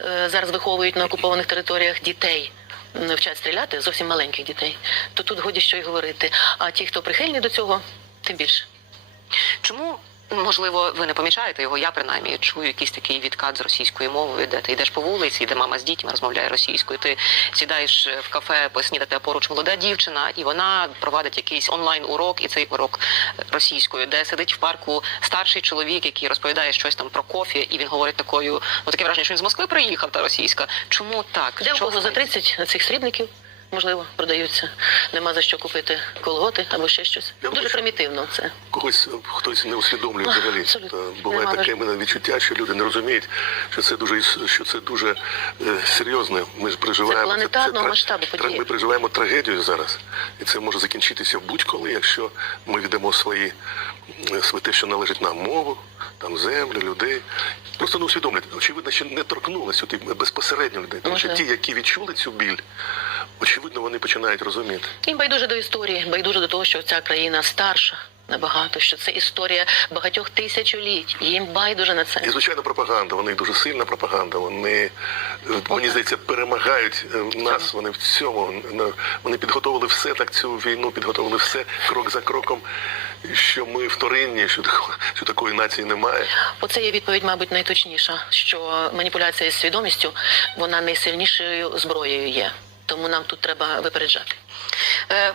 е, зараз виховують на окупованих територіях дітей. навчать стріляти зовсім маленьких дітей, то тут годі що й говорити. А ті, хто прихильні до цього, тим більше. Чому можливо ви не помічаєте його? Я принаймні чую якийсь такий відкат з російською мовою, де ти йдеш по вулиці, де мама з дітьми розмовляє російською. Ти сідаєш в кафе поснідати поруч молода дівчина, і вона провадить якийсь онлайн урок, і цей урок російською, де сидить в парку старший чоловік, який розповідає щось там про кофі, і він говорить такою, ну таке враження, що він з Москви приїхав та російська. Чому так? Де у кого за стається? 30 цих срібників, можливо, продаються. Нема за що купити колготи або ще щось. Я Дуже думаю, примітивно це. Когось хтось не усвідомлює взагалі. Абсолютно. Та Буває Нема таке в мене відчуття, що люди не розуміють, що це дуже що це дуже е, серйозне. Ми ж переживаємо Це планетарного тра- масштабу тра- події. Ми переживаємо трагедію зараз, і це може закінчитися будь-коли, якщо ми віддамо свої е, своє те, що належить нам мову, там землю, людей. Просто не усвідомлюють. Очевидно, що не торкнулося безпосередньо людей. Тому що ті, які відчули цю біль, очевидно, вони починають розуміти. Їм байдуже до історії, байдуже до того, що ця країна старша набагато, що це історія багатьох тисячоліть. Їм байдуже на це І звичайно, пропаганда. Вони дуже сильна пропаганда. Вони е, мені здається перемагають е, нас. Вони в цьому вони підготовили все так. Цю війну підготовили все крок за кроком. Що ми вторинні, що, що такої нації немає. Оце є відповідь, мабуть, найточніша, що маніпуляція з свідомістю вона найсильнішою зброєю є. Тому нам тут треба випереджати. Е,